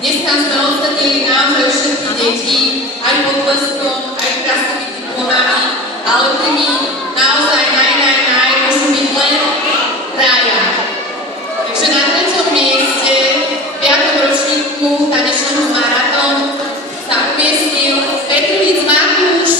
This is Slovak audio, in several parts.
Dneska sme ocenili naozaj všetky deti, aj potleskom, aj krásnymi diplomami, ale tými naozaj môžu byť len traja. Takže na 3. mieste v 5. ročníku tanečného maratónu sa umiestnil Petrovic Matúš.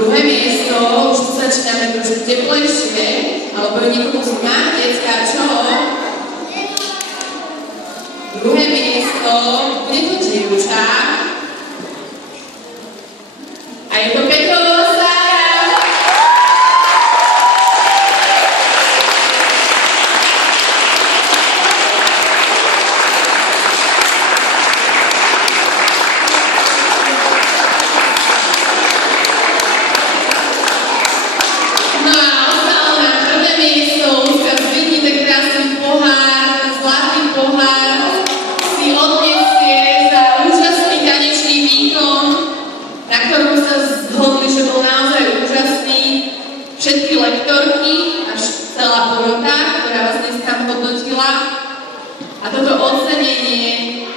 Druhé miesto, už tu začíname trošku teplejšie, alebo je niekomu zima, detská, čo? Druhé miesto, bude to dievča. A je to Petrovo Sára. No a ostalo na prvé miesto, Luzka, zvidnite krásny pohár, zlatý pohár, si odniesie za úžasný tanečný výkon, na ktorom sa zhodli, že bol naozaj úžasný. Všetky lektorky, až celá porota, ktorá vás dnes tam hodnotila. A toto ocenenie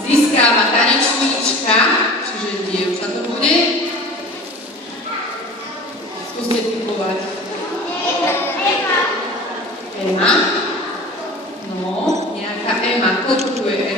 získava tanečníčka, čiže dievča to bude. Skúste typovať. Ema? No, nejaká Ema. Koľko tu je